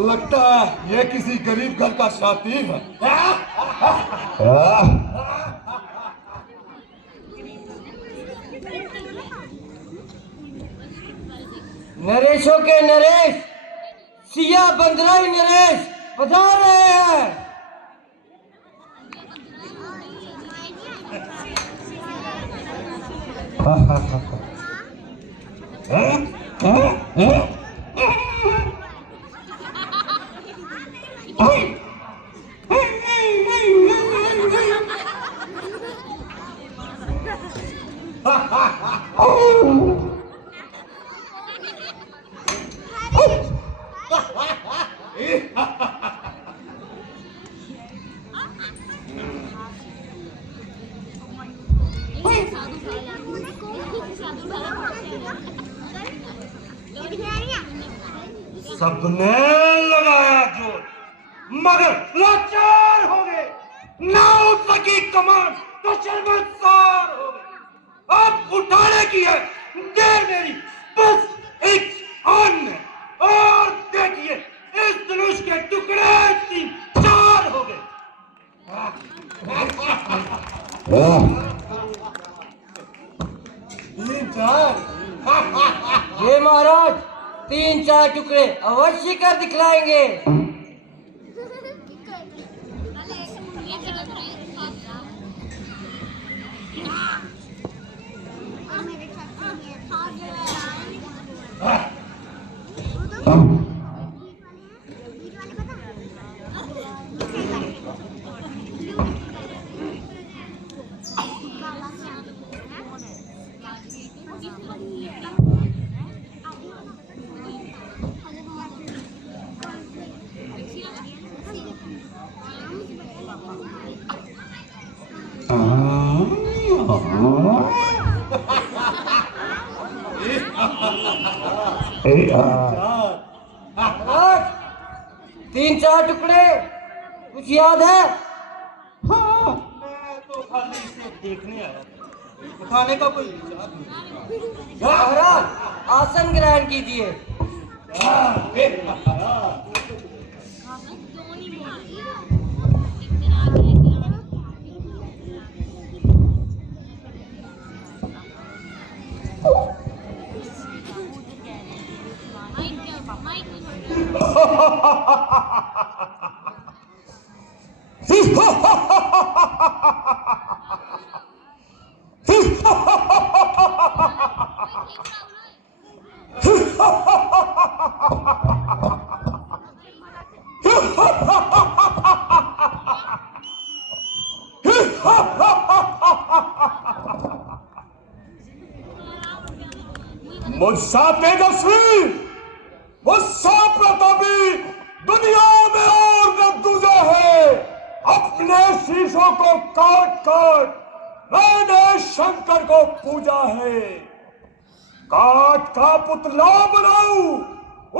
लगता है ये किसी गरीब घर का शातीर है। नरेशों के नरेश सिया बंदराई नरेश पधार रहे हैं। सबने लगाया जोर मगर लाचार हो गए, ना उठ सकी कमान तो शर्मसार हो गए। अब उठाने की है देर मेरी, बस एक आन में, और देखिए इस धनुष के टुकड़े 3-4 हो गए। 3-4 ये महाराज 3-4 टुकड़े अवश्य कर दिखलाएंगे। महाराज 3-4 टुकड़े कुछ याद है? हाँ, मैं तो खाली इसे देखने आया था, उठाने का कोई विचार नहीं। महाराज आसन ग्रहण कीजिए। मुझसा तेजस्वी, मुझसा प्रतापी दुनिया में और न दूजा है। अपने शीशों को काट काट मैंने शंकर को पूजा है। काट का पुतला बनाऊं,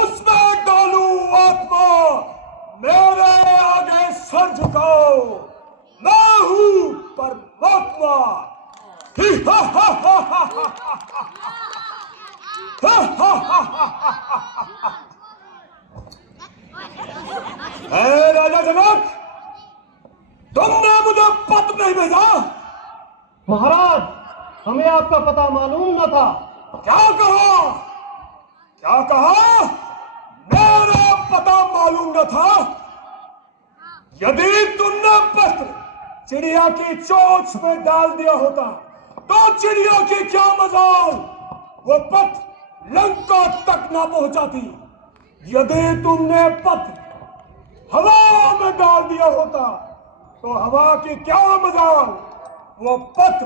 उसमें डालूं आत्मा, मेरे आगे सर झुकाओ, मैं हूं परमात्मा। राजा जनक, तुमने मुझे पत्र नहीं भेजा? महाराज हमें आपका पता मालूम न था। क्या कहा? क्या कहा? मेरा पता मालूम न था? यदि तुमने पत्र चिड़िया की चोंच में डाल दिया होता तो चिड़िया की क्या मजाल, वो पथ लंका तक ना पहुंचाती। यदि तुमने पथ हवा में डाल दिया होता तो हवा की क्या मजाल, वो पथ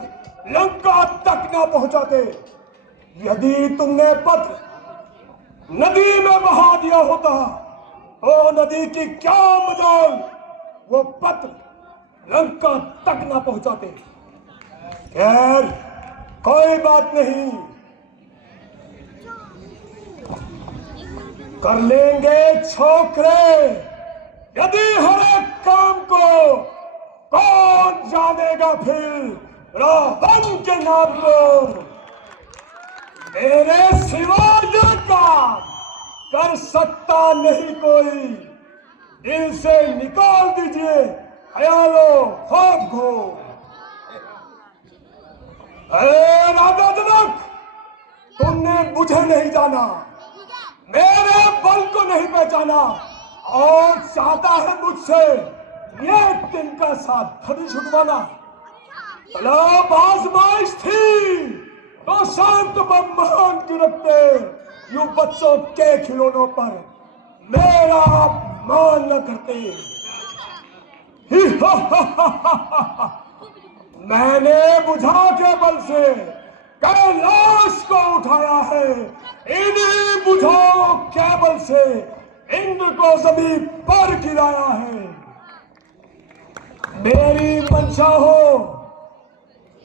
लंका तक ना पहुंचाते। यदि तुमने पथ नदी में बहा दिया होता तो नदी की क्या मजाल, वो पथ लंका तक ना पहुंचाते। खैर कोई बात नहीं, कर लेंगे छोकरे। यदि हर एक काम को कौन जानेगा फिर रावण के नाम को। मेरे सिवा ये काम कर सकता नहीं कोई। दिल से निकाल दीजिए ख्यालों ख्वाब को। अरे राजा जनक, तुमने मुझे नहीं जाना, मेरे बल को नहीं पहचाना और चाहता है मुझसे ये तिनका साथ खड़ी छुड़वाना। मतलब आजमाइश थी तो शांत ब्रह्मांड की रखते, यूं बच्चों के खिलौनों पर मेरा अपमान न करते। मैंने बुझा के बल से कैलाश को उठाया है, इन्हीं बुझाओ के बल से इंद्र को जमीन पर गिराया है। मेरी मंशा हो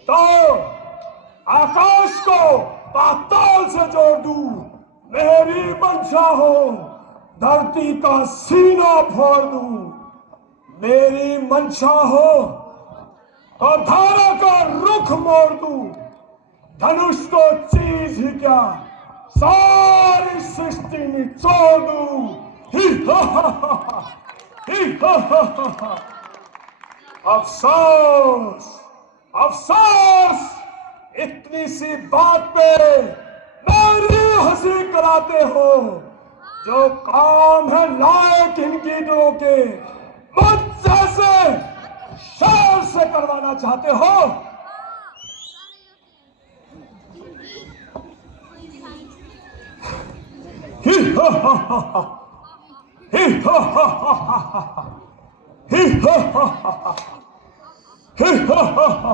तो आकाश को पाताल से जोड़ दूं, मेरी मंशा हो धरती का सीना फोड़ दूं, मेरी मंशा हो तो धारा का रुख मोड़ दूं। धनुष तो चीज ही क्या सारी सृष्टि निचोड़ दूं। ही हा हा हा, ही हा हा हा। अफसोस अफसोस, इतनी सी बात पे मेरी हंसी कराते हो। जो काम है लायक इनकी दो के मुझ जैसे शहर से करवाना चाहते हो। ही हा हा हा, ही हा हा हा, ही हा हा हा, ही हा हा हा।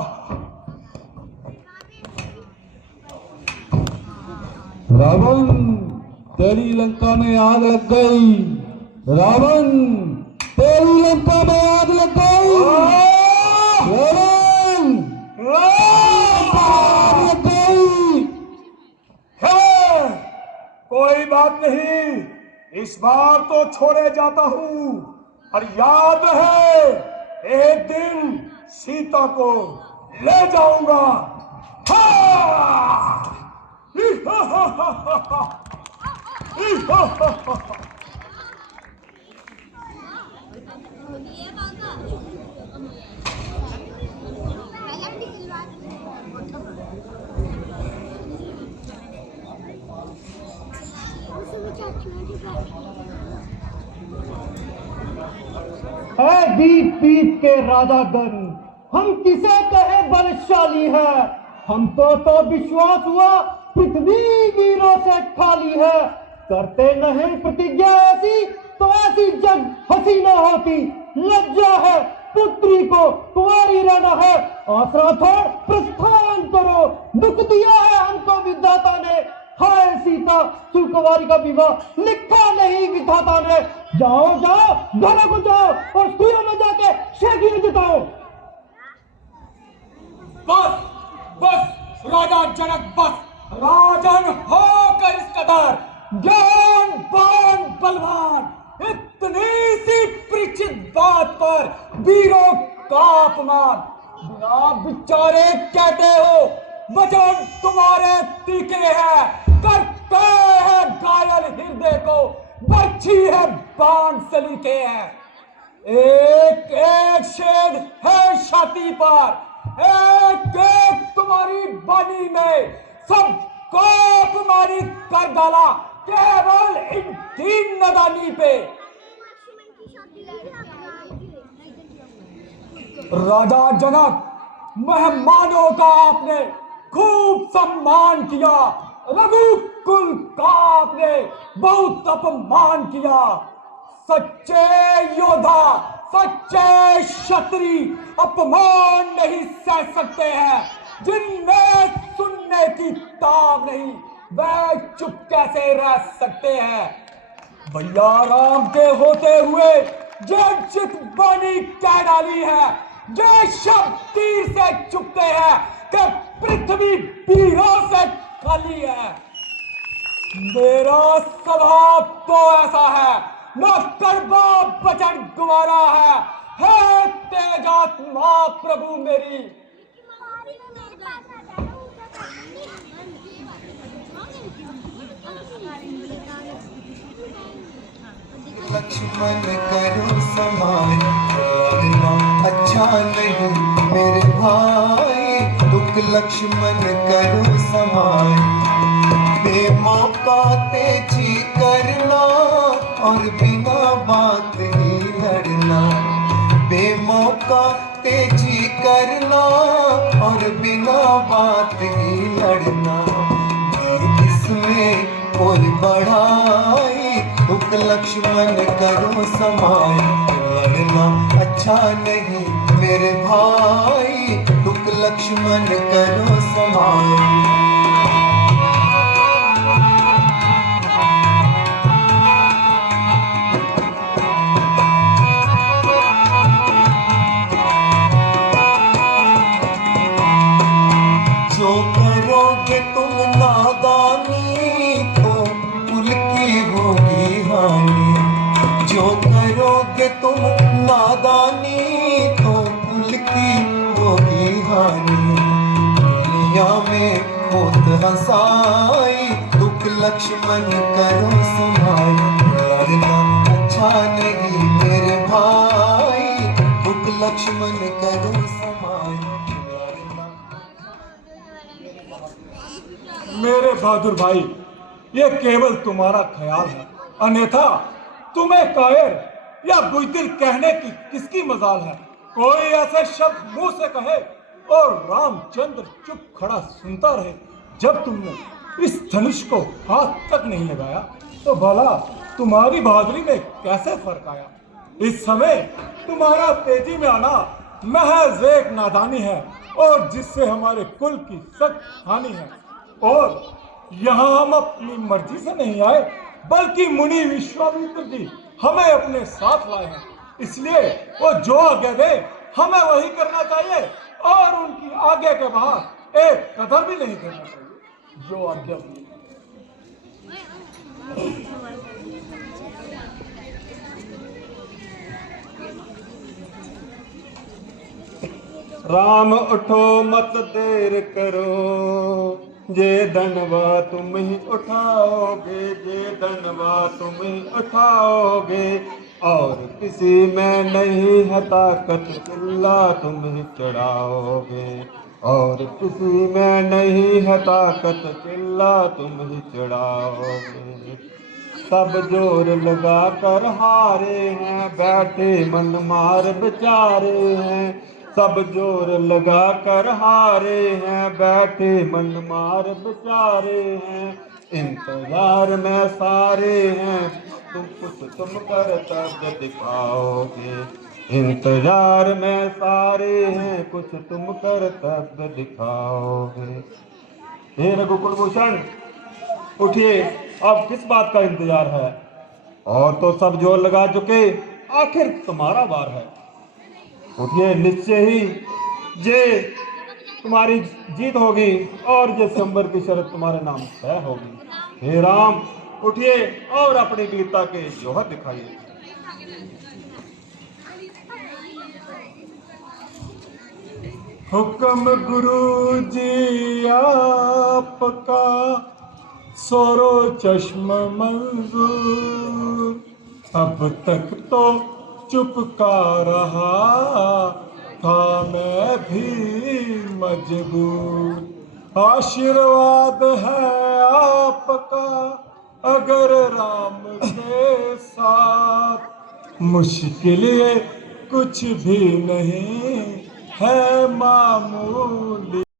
रावण, तेरी लंका में आग लग गई। रावण, तेरी लंका में आग लग गई। रावण, आग लग गई। है, कोई बात नहीं, इस बार तो छोड़े जाता हूं। और याद है एक दिन सीता को ले जाऊंगा। हाँ! ही हा हा हा हा, ही हा हा हा हा। ऐ दीप पीप के राजागण, हम किसे कहे बलशाली है। हम तो विश्वास हुआ पृथ्वी वीरों से खाली है। करते नहीं प्रतिज्ञा ऐसी तो ऐसी जग हसी न होती। लज्जा है पुत्री को कुंवारी रहना है। आसरा छोड़ प्रस्थान करो, दुख दिया है हमको विधाता ने। हाय सीता सुकुमारी का विवाह लिखा नहीं विधाता ने। जाओ जाओ घरों को जाओ और स्त्रियों में जाके शेखियां जुटाओ। बस बस राजा जनक, बस राजन होकर इस कदर ज्ञानवान बलवान, इतनी सी परिचित बात पर वीरों का अपमान। बिना बिचारे कहते हो वचन तुम्हारे तीखे हैं, करते हैं घायल हृदय को, बर्छी है बाण सलीके हैं। एक एक छेद है छाती पर, एक एक तुम्हारी बानी में, सबको अपमानित कर डाला केवल इनकी नादानी पे। राजा जनक, मेहमानों का आपने खूब सम्मान किया, रघुकुल का आपने बहुत अपमान किया। सच्चे योद्धा, सच्चे क्षत्रिय अपमान नहीं सह सकते हैं। जिनमें सुनने की ताब नहीं, वह चुप कैसे रह सकते हैं। भैया राम के होते हुए जो चितवानी कह डाली है, जो शब्द तीर से चुपते हैं कि पृथ्वी वीरों से खाली है। मेरा स्वभाव तो ऐसा है, न कड़वा वचन गंवारा है तेजात्मा प्रभु मेरी। लक्ष्मण करो समान, लड़ना अच्छा नहीं मेरे भाई। दुख लक्ष्मण करो समान, बेमौका तेजी करना और बिना बात ही लड़ना। बेमौका तेजी करना और बिना बात ही लड़ना। इसमें कोई बढ़ाई, दुख लक्ष्मण करो समान, लड़ना अच्छा नहीं मेरे भाई। दुख लक्ष्मण करो समान। जो करोगे तुम नादानी तो कुल की होगी हानि। जो करोगे तुम नादानी तो कुल की होगी हानि। दुनिया में होत हंसाई, दुख लक्ष्मण करो समाई। लड़ना अच्छा नहीं मेरे भाई, दुख लक्ष्मण करो समाई। मेरे बहादुर भाई, ये केवल तुम्हारा ख्याल है, अन्यथा तुम्हें कायर या बुज़दिल कहने की किसकी मजाल है। कोई ऐसे शब्द मुंह से कहे और रामचंद्र चुप खड़ा सुनता रहे। जब तुमने इस धनुष को हाथ तक नहीं लगाया तो भला तुम्हारी बहादुरी में कैसे फर्क आया। इस समय तुम्हारा तेजी में आना महज एक नादानी है और जिससे हमारे कुल की सख्त हानि है। और यहाँ हम अपनी मर्जी से नहीं आए, बल्कि मुनि विश्वामित्र जी हमें अपने साथ लाए हैं। इसलिए वो जो आज्ञा दे हमें वही करना चाहिए और उनकी आज्ञा के बाहर एक कदम भी नहीं करना चाहिए। जो आज्ञा राम उठो मत देर करो, जे धनवा तुम ही उठाओगे। जे धनवा तुम ही उठाओगे, और किसी में नहीं है ताकत, किल्ला तुम ही चढ़ाओगे। और किसी में नहीं है ताकत, किल्ला तुम ही चढ़ाओगे। सब जोर लगा कर हारे हैं, बैठे मन मार बेचारे हैं। सब जोर लगा कर हारे हैं, बैठे मन मार बेचारे हैं। इंतजार में सारे हैं, तुम कुछ तुम कर्तव्य दिखाओगे। इंतजार में सारे हैं, कुछ तुम कर्तव्य दिखाओगे। हे रघुकुल भूषण, उठिए, अब किस बात का इंतजार है। और तो सब जोर लगा चुके, आखिर तुम्हारा बार है। उठिए, निश्चय ही जे तुम्हारी जीत होगी और जे संबर की शर्त तुम्हारे नाम तय होगी। हे राम, उठिए और अपनी वीरता के जौहर दिखाइए। हुक्म गुरु जी आपका, सोरो चश्म मंजूर। अब तक तो चुप का रहा था मैं भी मजबूर। आशीर्वाद है आपका अगर राम के साथ, मुश्किल कुछ भी नहीं है मामूली।